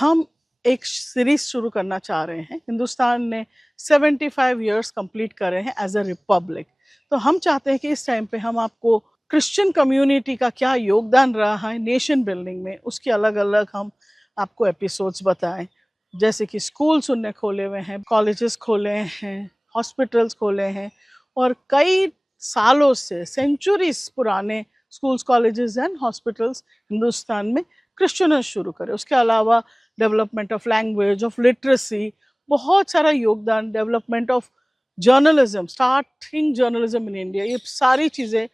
हम एक सीरीज शुरू करना चाह रहे हैं। हिंदुस्तान ने 75 इयर्स कंप्लीट करे हैं एज अ रिपब्लिक। तो हम चाहते हैं कि इस टाइम पे हम आपको क्रिश्चियन कम्युनिटी का क्या योगदान रहा है नेशन बिल्डिंग में, उसके अलग अलग हम आपको एपिसोड्स बताएं। जैसे कि स्कूल्स उनने खोले हुए हैं, कॉलेजेस खोले हैं, हॉस्पिटल्स खोले हैं, और कई सालों से सेंचुरीज पुराने schools, colleges and hospitals Hindustan में क्रिश्चियन शुरू करे। उसके अलावा development of language, of literacy, बहुत सारा योगदान, development of journalism, starting journalism in India, ये सारी चीज़ें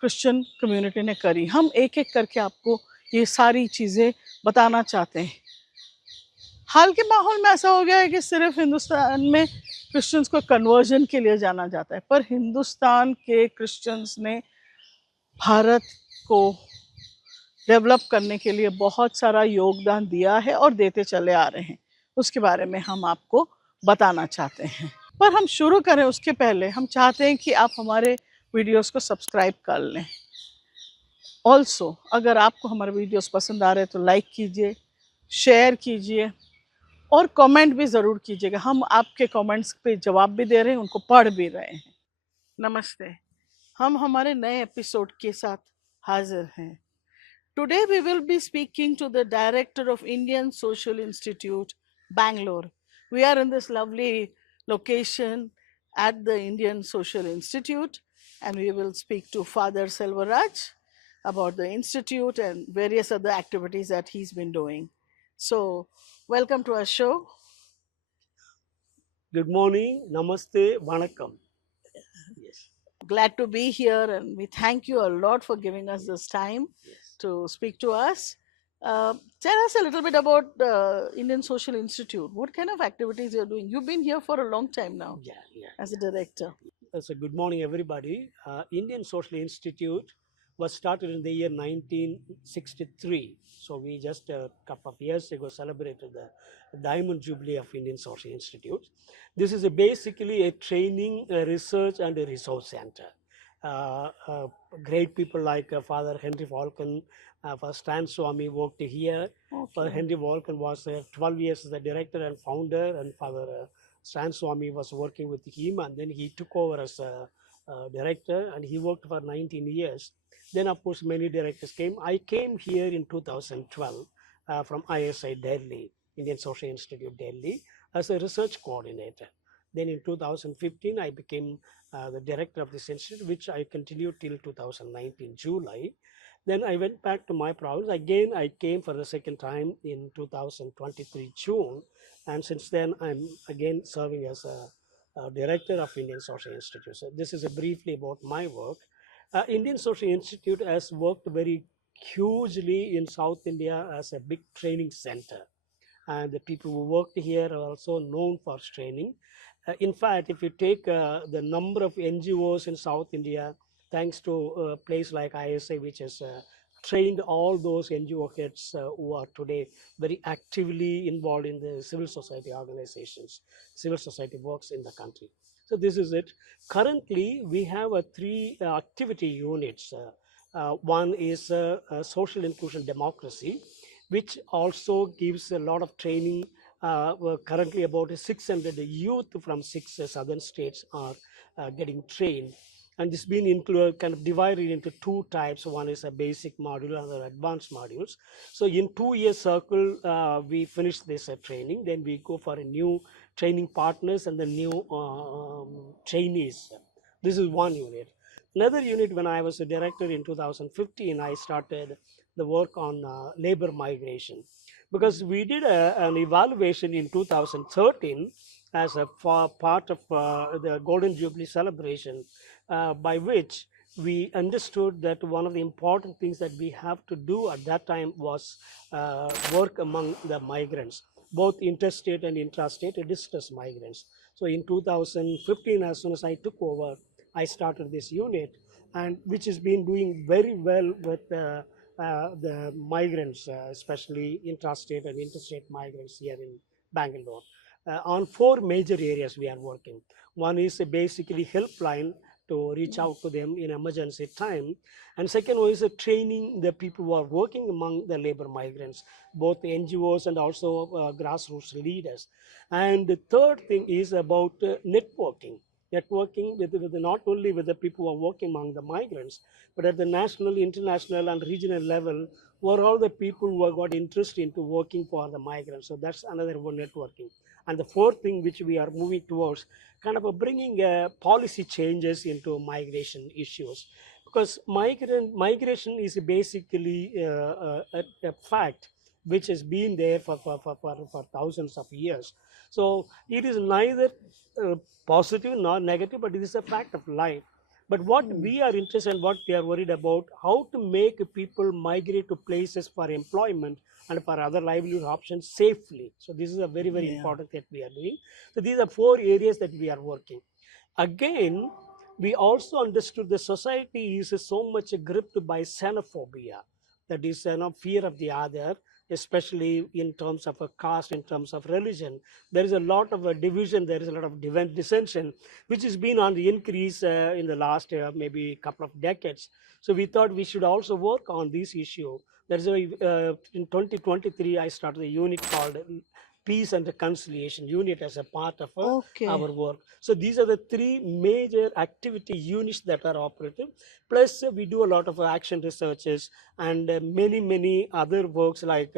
क्रिश्चियन कम्युनिटी ने करी। हम एक एक करके आपको ये सारी चीज़ें बताना चाहते हैं। हाल के माहौल में ऐसा हो गया है कि सिर्फ हिंदुस्तान में क्रिश्चियंस को कन्वर्जन के लिए जाना जाता है, पर हिंदुस्तान के क्रिश्चियंस ने भारत को डेवलप करने के लिए बहुत सारा योगदान दिया है और देते चले आ रहे हैं। उसके बारे में हम आपको बताना चाहते हैं। पर हम शुरू करें उसके पहले हम चाहते हैं कि आप हमारे वीडियोस को सब्सक्राइब कर लें। ऑल्सो अगर आपको हमारे वीडियोस पसंद आ रहे हैं तो लाइक कीजिए, शेयर कीजिए और कमेंट भी ज़रूर कीजिएगा। हम आपके कमेंट्स पे जवाब भी दे रहे हैं, उनको पढ़ भी रहे हैं। नमस्ते, हम हमारे नए एपिसोड के साथ हाजिर हैं। Today we will be speaking to the director of Indian Social Institute, Bangalore. We are in this lovely location at the Indian Social Institute, and we will speak to Father Selvaraj about the institute and various other activities that he's been doing. So, welcome to our show. Good morning, namaste, vanakkam. Yes. Glad to be here, and we thank you a lot for giving us this time to speak to us. Tell us a little bit about Indian Social Institute. What kind of activities you're doing? You've been here for a long time now as a director. So good morning, everybody. Indian Social Institute was started in the year 1963. So we just a couple of years ago celebrated the Diamond Jubilee of Indian Social Institute. This is basically a training, a research, and a resource center. Great people like Father Henry Falcon, Stan Swami worked here. Okay. Henry Falcon was 12 years as the director and founder, and Father Stan Swami was working with him, and then he took over as a director, and he worked for 19 years. Then, of course, many directors came. I came here in 2012 from ISI Delhi, Indian Social Institute Delhi, as a research coordinator. Then in 2015, I became the director of this institute, which I continued till 2019 July. Then I went back to my province. Again, I came for the second time in 2023 June. And since then, I'm again serving as a director of Indian Social Institute. So this is briefly about my work. Indian Social Institute has worked very hugely in South India as a big training center. And the people who worked here are also known for training. In fact, if you take the number of NGOs in South India, thanks to a place like ISA, which has trained all those NGO heads who are today very actively involved in the civil society organizations, civil society works in the country. So this is it. Currently, we have three activity units. One is social inclusion democracy, which also gives a lot of training. Currently, about 600 youth from 6 southern states are getting trained. And this been kind of divided into two types. One is a basic module, another advanced modules. So in 2-year circle, we finish this training. Then we go for a new training partners and the new trainees. This is one unit. Another unit, when I was a director in 2015, I started the work on labor migration, because we did an evaluation in 2013 as a part of the Golden Jubilee celebration, by which we understood that one of the important things that we have to do at that time was work among the migrants, both interstate and intrastate distress migrants. So in 2015, as soon as I took over, I started this unit, and which has been doing very well with the migrants, especially intrastate and interstate migrants here in Bangalore. On 4 major areas we are working. One is basically helpline, to reach out to them in emergency time. And second one is training the people who are working among the labor migrants, both the NGOs and also grassroots leaders. And the third thing is about networking with not only with the people who are working among the migrants, but at the national, international, and regional level, were all the people who have got interest into working for the migrants. So that's another one, networking. And the fourth thing which we are moving towards, kind of bringing policy changes into migration issues, because migration is basically a fact which has been there for thousands of years. So it is neither positive nor negative, but it is a fact of life. But what we are interested in, what we are worried about, how to make people migrate to places for employment and for other livelihood options safely. So this is a very, very important that we are doing. So these are 4 areas that we are working. Again, we also understood the society is so much gripped by xenophobia, that is, fear of the other, especially in terms of a caste, in terms of religion. There is a lot of division, there is a lot of dissension, which has been on the increase in the last maybe couple of decades. So we thought we should also work on this issue. There's in 2023, I started a unit called Peace and Reconciliation Unit as a part of our work. So these are the 3 major activity units that are operative. Plus, we do a lot of action researches and many other works like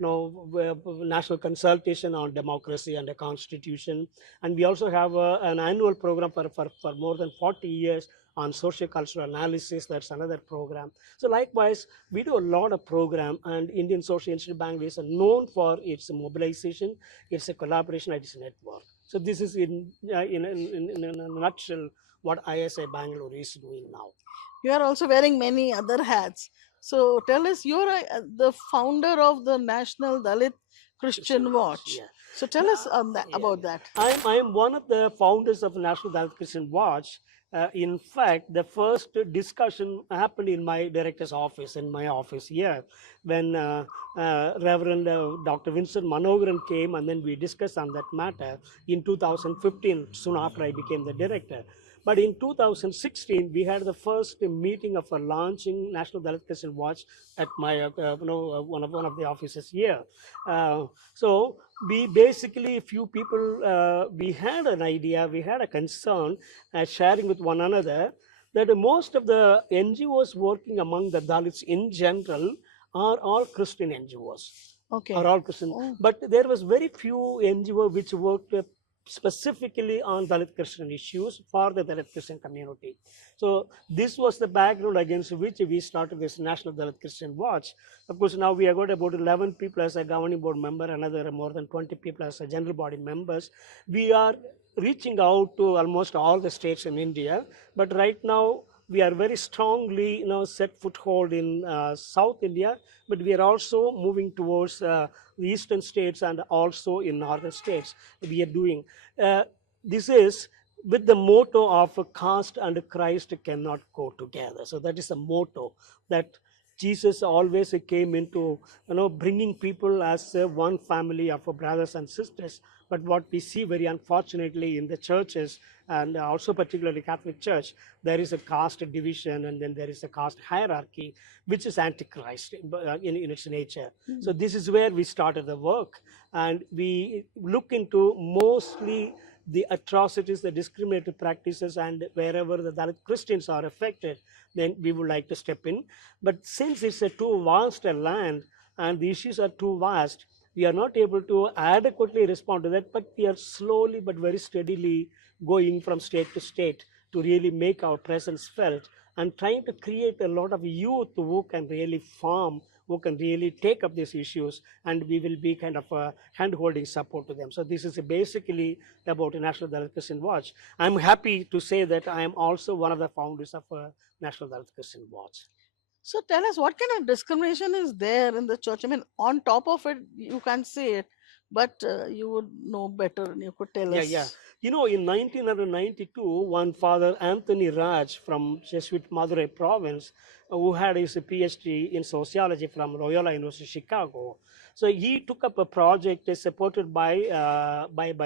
national consultation on democracy and the constitution. And we also have an annual program for more than 40 years on socio-cultural analysis. That's another program. So likewise, we do a lot of program, and Indian Social Institute Bangalore is known for its mobilization, it's a collaboration, it's a network. So this is in a nutshell what ISI Bangalore is doing now. You are also wearing many other hats. So tell us, you're the founder of the National Dalit Christian Watch. Yeah. So tell us about that. I am one of the founders of National Dalit Christian Watch. In fact, the first discussion happened in my director's office, in my office here, when Reverend Dr. Vincent Manogaran came, and then we discussed on that matter in 2015, soon after I became the director. But in 2016, we had the first meeting of launching National Dalit Christian Watch at my one of the offices here. So we basically, a few people, we had an idea, we had a concern, sharing with one another, that most of the NGOs working among the Dalits in general are all Christian NGOs. Are all Christian. But there was very few NGO which worked specifically on Dalit Christian issues for the Dalit Christian community. So this was the background against which we started this National Dalit Christian Watch. Of course, now we have got about 11 people as a governing board member, another more than 20 people as a general body members. We are reaching out to almost all the states in India, but right now we are very strongly set foothold in South India, but we are also moving towards the eastern states and also in northern states. We are doing this is with the motto of caste and Christ cannot go together. So that is the motto that Jesus always came into, bringing people as one family of brothers and sisters. But what we see very unfortunately in the churches, and also particularly Catholic Church, there is a caste division, and then there is a caste hierarchy, which is antichrist in its nature. So this is where we started the work, and we look into mostly the atrocities, the discriminatory practices, and wherever the Dalit Christians are affected, then we would like to step in. But since it's a too vast a land and the issues are too vast, we are not able to adequately respond to that, but we are slowly but very steadily going from state to state to really make our presence felt, and trying to create a lot of youth who can really farm, who can really take up these issues, and we will be kind of a hand-holding support to them. So this is basically about National Dalit Christian Watch. I'm happy to say that I am also one of the founders of National Dalit Christian Watch. So tell us, what kind of discrimination is there in the church? I mean, on top of it, you can say it, but you would know better and you could tell Yeah, yeah. us. You know, in 1992, one Father Anthony Raj from Jesuit Madurai province, who had his PhD in sociology from Loyola University, Chicago. So he took up a project supported by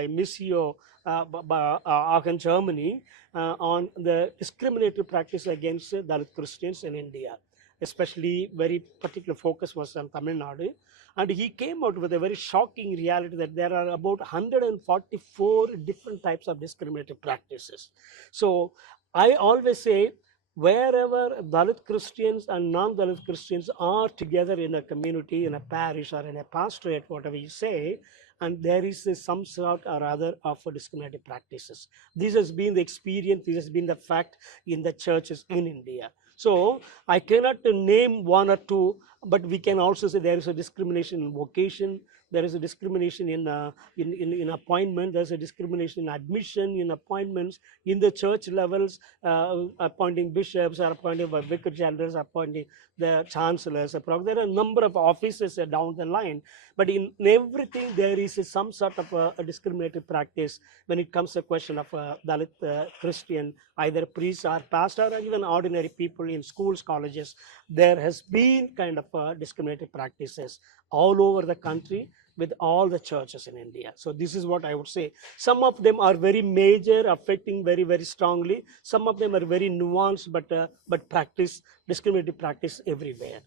Missio Aachen, Germany, on the discriminatory practice against Dalit Christians in India. Especially, very particular focus was on Tamil Nadu. And he came out with a very shocking reality that there are about 144 different types of discriminatory practices. So I always say, wherever Dalit Christians and non-Dalit Christians are together in a community, in a parish or in a pastorate, whatever you say, and there is some sort or other of discriminatory practices. This has been the experience, this has been the fact in the churches in India. So I cannot name one or two, but we can also say there is a discrimination in vocation, there is a discrimination in appointment, there's a discrimination in admission, in appointments, in the church levels, appointing bishops, or appointing vicar generals, appointing the chancellors. There are a number of offices down the line, but in everything there is some sort of a discriminatory practice when it comes to a question of Dalit Christian, either priests or pastor or even ordinary people in schools, colleges. There has been kind of discriminatory practices all over the country with all the churches in India. So this is what I would say. Some of them are very major, affecting very, very strongly. Some of them are very nuanced, but practice, discriminatory practice everywhere.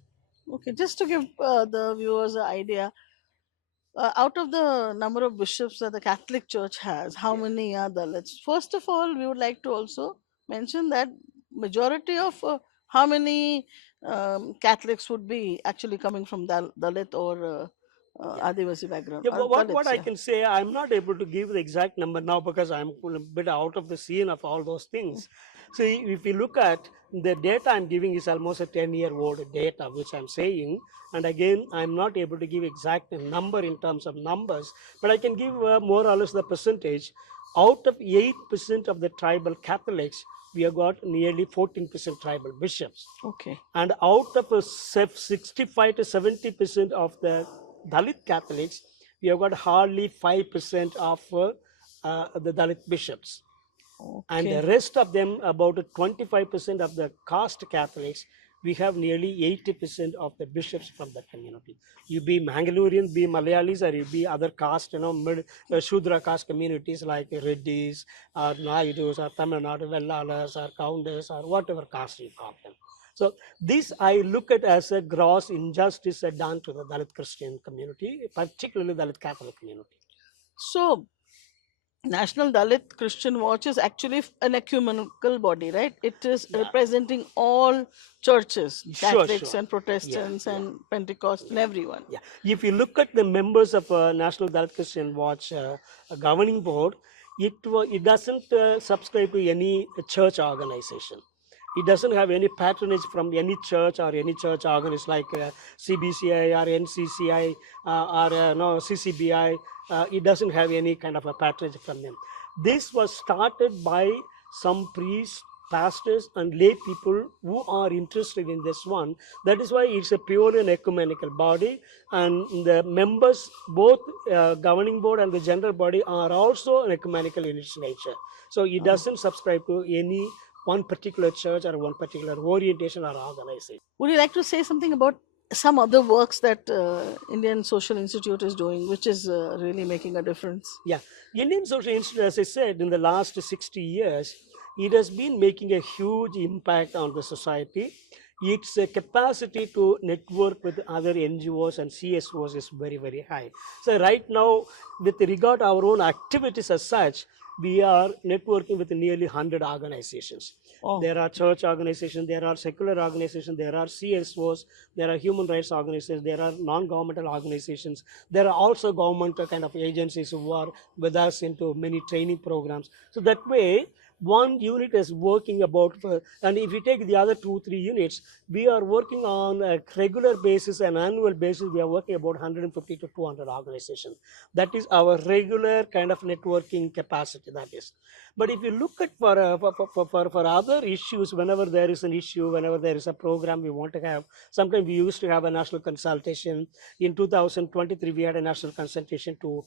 Okay, just to give the viewers an idea, out of the number of bishops that the Catholic Church has, how Yeah. many are Dalits? First of all, we would like to also mention that majority of how many Catholics would be actually coming from Dalit or Yeah. Adivasi background. Yeah, what Dalits, I yeah. can say, I'm not able to give the exact number now because I'm a bit out of the scene of all those things. See, if you look at the data I'm giving is almost a 10-year-old data, which I'm saying. And again, I'm not able to give exact number in terms of numbers, but I can give more or less the percentage. Out of 8% of the tribal Catholics, we have got nearly 14% tribal bishops. Okay. And out of 65 to 70% of the Dalit Catholics, we have got hardly 5% of the Dalit bishops. And the Okay. rest of them, about 25% of the caste Catholics, we have nearly 80% of the bishops from the community. You be Mangalorean, be Malayalis, or you be other caste, Shudra caste communities like Reddis, or Naidus, or Tamil Nadu, Vellalas, or Countess, or whatever caste you call them. So this I look at as a gross injustice done to the Dalit Christian community, particularly Dalit Catholic community. So, National Dalit Christian Watch is actually an ecumenical body, right? It is Yeah, representing all churches, sure, Catholics sure. and Yeah, Protestants yeah. and Pentecost and everyone. Yeah, if you look at the members of National Dalit Christian Watch governing board, it doesn't subscribe to any church organization. It doesn't have any patronage from any church or any church organization like CBCI or NCCI or no CCBI. It doesn't have any kind of a patronage from them. This was started by some priests, pastors, and lay people who are interested in this one. That is why it's a purely an ecumenical body, and the members, both governing board and the general body, are also an ecumenical in its nature. So it doesn't subscribe to any one particular church or one particular orientation or organization. Would you like to say something about some other works that Indian Social Institute is doing, which is really making a difference? Yeah, Indian Social Institute, as I said, in the last 60 years, it has been making a huge impact on the society. Its capacity to network with other NGOs and CSOs is very, very high. So right now, with regard to our own activities as such, we are networking with nearly 100 organizations. Oh, There are church organizations, there are secular organizations, there are CSOs, there are human rights organizations, there are non-governmental organizations. There are also government kind of agencies who are with us into many training programs. So that way, one unit is working about, and if you take the other 2-3 units, we are working on a regular basis and annual basis. We are working about 150 to 200 organizations. That is our regular kind of networking capacity. That is. But if you look at for other issues, whenever there is an issue, whenever there is a program we want to have, sometimes we used to have a national consultation. In 2023, we had a national consultation to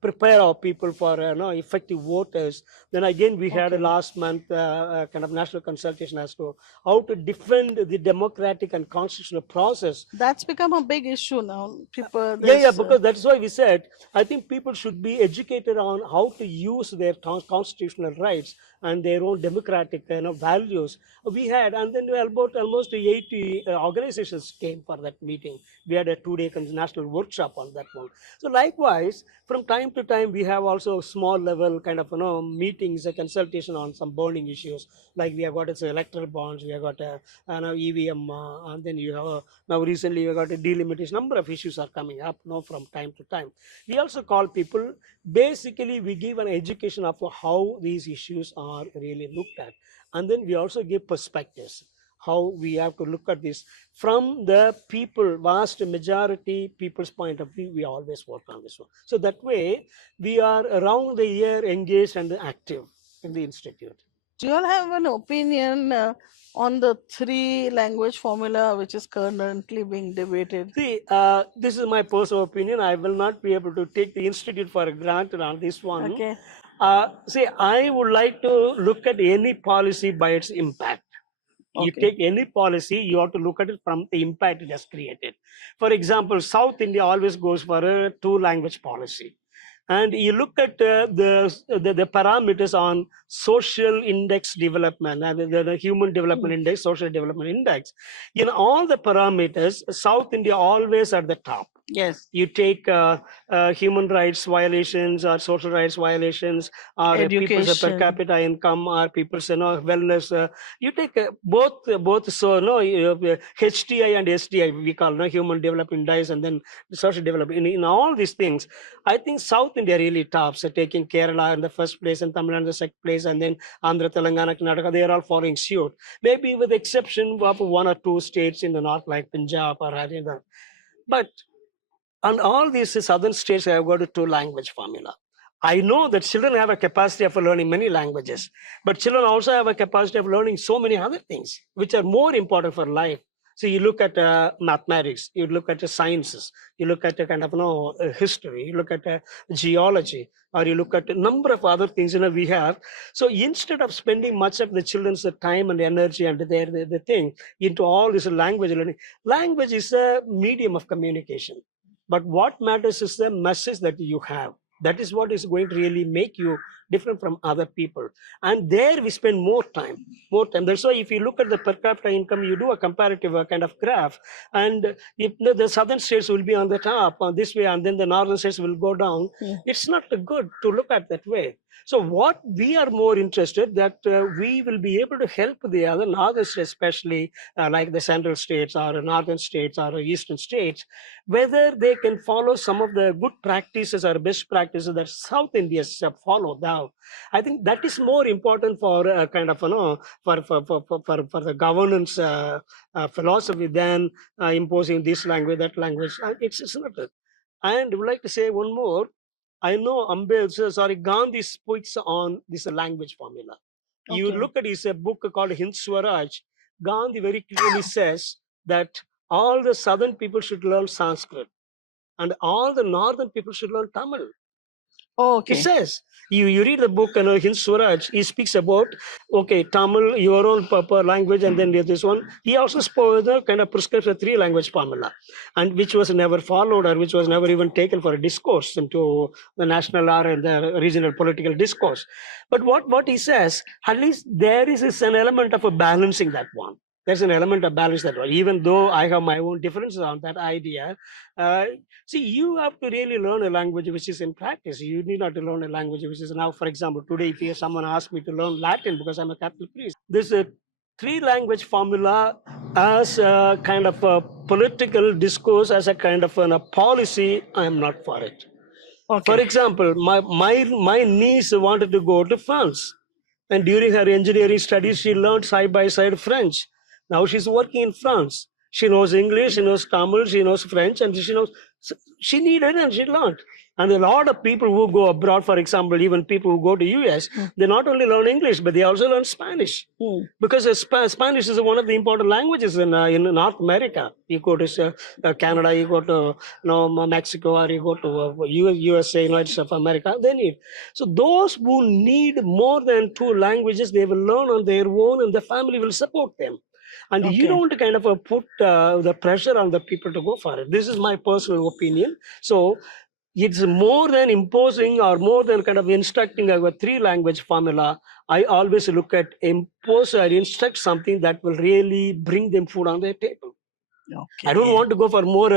prepare our people for effective voters. Then again, we had a last month kind of national consultation as to how to defend the democratic and constitutional process. That's become a big issue now. People, Yeah, because that's why we said, I think people should be educated on how to use their constitutional rights and their own democratic values. We had, and then about almost 80 organizations came for that meeting. We had a 2-day national workshop on that one. So likewise, from time to time, we have also small level kind of meetings, a consultation on some burning issues. Like we have got electoral bonds, we have got EVM, and then you have now recently we got a delimitation. Number of issues are coming up from time to time. We also call people, basically we give an education of how these issues are really looked at, and then we also give perspectives how we have to look at this from the people, vast majority people's point of view. We always work on this one. So that way we are around the year engaged and active in the institute. Do you all have an opinion on the 3-language formula which is currently being debated? See, this is my personal opinion. I will not be able to take the institute for granted on this one. Okay. See, I would like to look at any policy by its impact. You take any policy, you have to look at it from the impact it has created. For example, South India always goes for a 2-language policy. And you look at the parameters on social index development, the human development index, social development index. In all the parameters, South India always at the top. Yes. You take human rights violations or social rights violations or people's per capita income or people's wellness. You take both so HDI and SDI we call human development index, and then social development. In all these things, I think South India really tops, taking Kerala in the first place and Tamil Nadu in the second place, and then Andhra, Telangana, Karnataka, they are all following suit. Maybe with the exception of 1 or 2 states in the north like Punjab or Haryana. But on all these southern states, I have got a 2-language formula. I know that children have a capacity of learning many languages, but children also have a capacity of learning so many other things, which are more important for life. So you look at mathematics, you look at sciences, you look at kind of history, you look at geology, or you look at a number of other things we have. So instead of spending much of the children's time and energy and the thing into all this language learning, language is a medium of communication. But what matters is the message that you have. That is what is going to really make you different from other people. And there we spend more time. That's why if you look at the per capita income, you do a comparative kind of graph. And if the southern states will be on the top on this way, and then the northern states will go down. Yeah. It's not good to look at that way. So what we are more interested that we will be able to help the other northern states, especially like the central states or northern states or eastern states, whether they can follow some of the good practices or best practices that South Indians have followed now. I think that is more important for kind of for the governance philosophy than imposing this language, that language. It's not. And I would like to say one more. I know Gandhi speaks on this language formula. Okay. You look at his book called Hind Swaraj. Gandhi very clearly says that all the southern people should learn Sanskrit and all the northern people should learn Tamil. Oh, okay. It says, you read the book, Hind Swaraj, he speaks about, Tamil, your own language, and then this one. He also kind of prescribes a 3-language formula, and which was never followed or which was never even taken for a discourse into the national or the regional political discourse. But what he says, at least there is an element of a balancing that one. There's an element of balance that one, even though I have my own differences on that idea. See, you have to really learn a language which is in practice. You need not to learn a language which is now, for example, today, if someone asks me to learn Latin because I'm a Catholic priest, this 3-language formula as a kind of a political discourse, as a kind of a policy, I am not for it. Okay. For example, my niece wanted to go to France. And during her engineering studies, she learned side by side French. Now she's working in France. She knows English, she knows Tamil, she knows French, and she knows, she needed and she learned. And a lot of people who go abroad, for example, even people who go to US, they not only learn English, but they also learn Spanish. Because Spanish is one of the important languages in North America. You go to Canada, you go to Mexico, or you go to USA, United States of America, they need. So those who need more than two languages, they will learn on their own, and the family will support them. And you don't kind of put the pressure on the people to go for it. This is my personal opinion. So it's more than imposing or more than kind of instructing a three-language formula. I always look at impose or instruct something that will really bring them food on their table. I don't want to go for more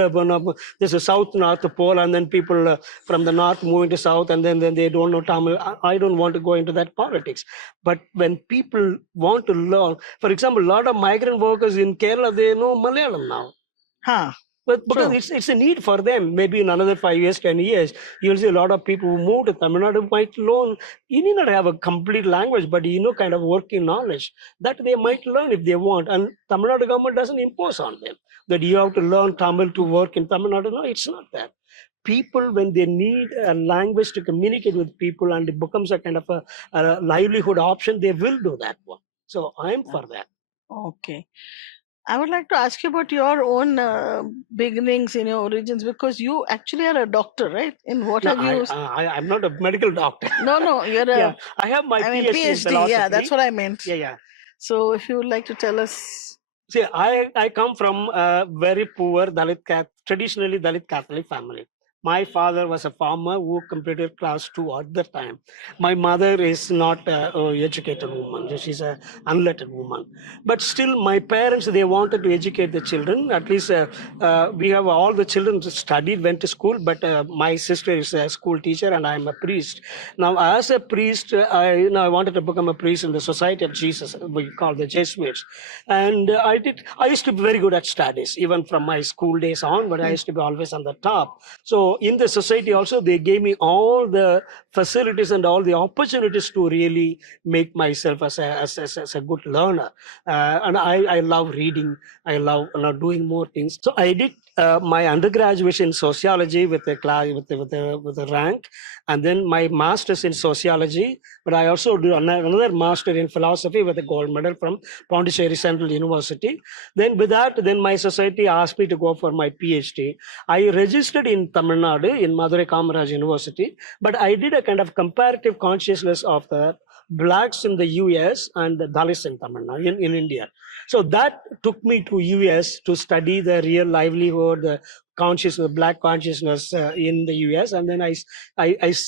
there's a south-north pole, and then people from the north moving to south, and then they don't know Tamil. I don't want to go into that politics. But when people want to learn, for example, a lot of migrant workers in Kerala, they know Malayalam now. But because it's a need for them. Maybe in another 5 years, 10 years, you'll see a lot of people who move to Tamil Nadu might learn. You need not have a complete language, but kind of working knowledge that they might learn if they want. And Tamil Nadu government doesn't impose on them that you have to learn Tamil to work in Tamil Nadu. No, it's not that. People, when they need a language to communicate with people and it becomes a kind of a livelihood option, they will do that one. So I'm for that. Okay. I would like to ask you about your own beginnings in your origins, because you actually are a doctor, right? In what have you? I'm not a medical doctor. No, you're a. I have my PhD in philosophy. Yeah, that's what I meant. Yeah. So if you would like to tell us. See, I come from a very poor traditionally Dalit Catholic family. My father was a farmer who completed class 2 at the time. My mother is not an educated woman. She's an unlettered woman. But still, my parents, they wanted to educate the children. At least we have all the children studied, went to school, but my sister is a school teacher and I'm a priest. Now, as a priest, I wanted to become a priest in the Society of Jesus, we call the Jesuits. And I used to be very good at studies, even from my school days on, but I used to be always on the top. So in the society also, they gave me all the facilities and all the opportunities to really make myself as a good learner. And I love reading. I love doing more things. So I did my undergraduate in sociology with a rank, and then my master's in sociology. But I also do another master in philosophy with a gold medal from Pondicherry Central University. Then with that, my society asked me to go for my PhD. I registered in Tamil Nadu in Madurai Kamaraj University, but I did a kind of comparative consciousness of the blacks in the US and the Dalits in Tamil Nadu in India. So that took me to US to study the real livelihood, the consciousness, black consciousness in the US. And then I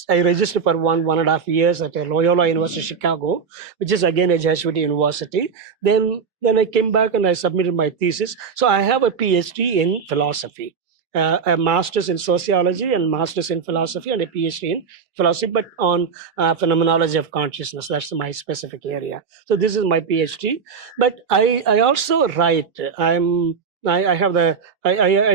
registered for 1.5 years at Loyola University, Chicago, which is again a Jesuit university. Then I came back and I submitted my thesis. So I have a PhD in philosophy. A master's in sociology and master's in philosophy and a PhD in philosophy, but on phenomenology of consciousness. That's my specific area. So this is my PhD. But I also write. I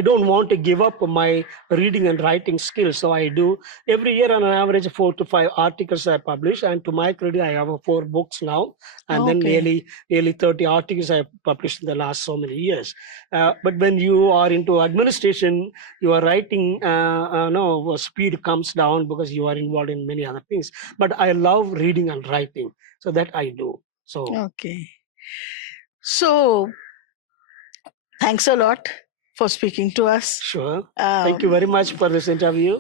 don't want to give up my reading and writing skills. So I do every year on an average 4 to 5 articles I publish. And to my credit, I have 4 books now. And then nearly 30 articles I published in the last so many years. But when you are into administration, your writing speed comes down because you are involved in many other things. But I love reading and writing. So that I do. So okay. So thanks a lot for speaking to us. Sure. Thank you very much for this interview.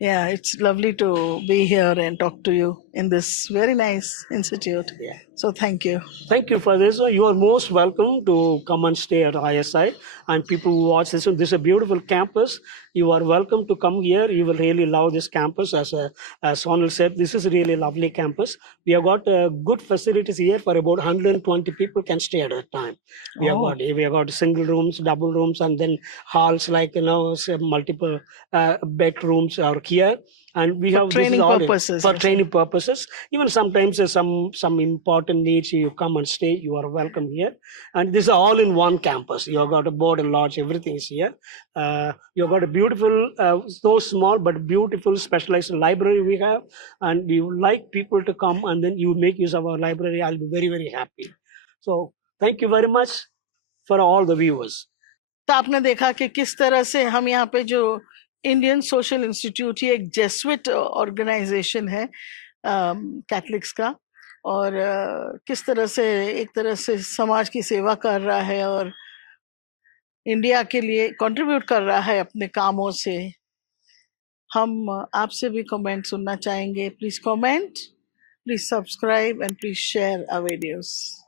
Yeah, it's lovely to be here and talk to you in this very nice institute. Yeah. So thank you. Thank you for this. You are most welcome to come and stay at ISI. And people who watch this is a beautiful campus. You are welcome to come here. You will really love this campus. As Sonal said, this is a really lovely campus. We have got good facilities here for about 120 people can stay at a time. We have got single rooms, double rooms, and then halls like multiple bedrooms rooms are here, and we For have this is training all purposes, for yes, training purposes. Even sometimes some important needs, you come and stay. You are welcome here, and this is all in one campus. You have got a board and lodge. Everything is here. You have got a beautiful, so small but beautiful specialized library we have, and we would like people to come and then you make use of our library. I'll be very, very happy. So thank you very much for all the viewers. तो आपने देखा कि किस तरह से हम यहाँ पे जो इंडियन सोशल इंस्टीट्यूट, ये एक जेसुइट ऑर्गेनाइजेशन है कैथलिक्स का, और किस तरह से एक तरह से समाज की सेवा कर रहा है और इंडिया के लिए कंट्रीब्यूट कर रहा है अपने कामों से। हम आपसे भी कमेंट सुनना चाहेंगे। Please comment, please subscribe and please share our videos.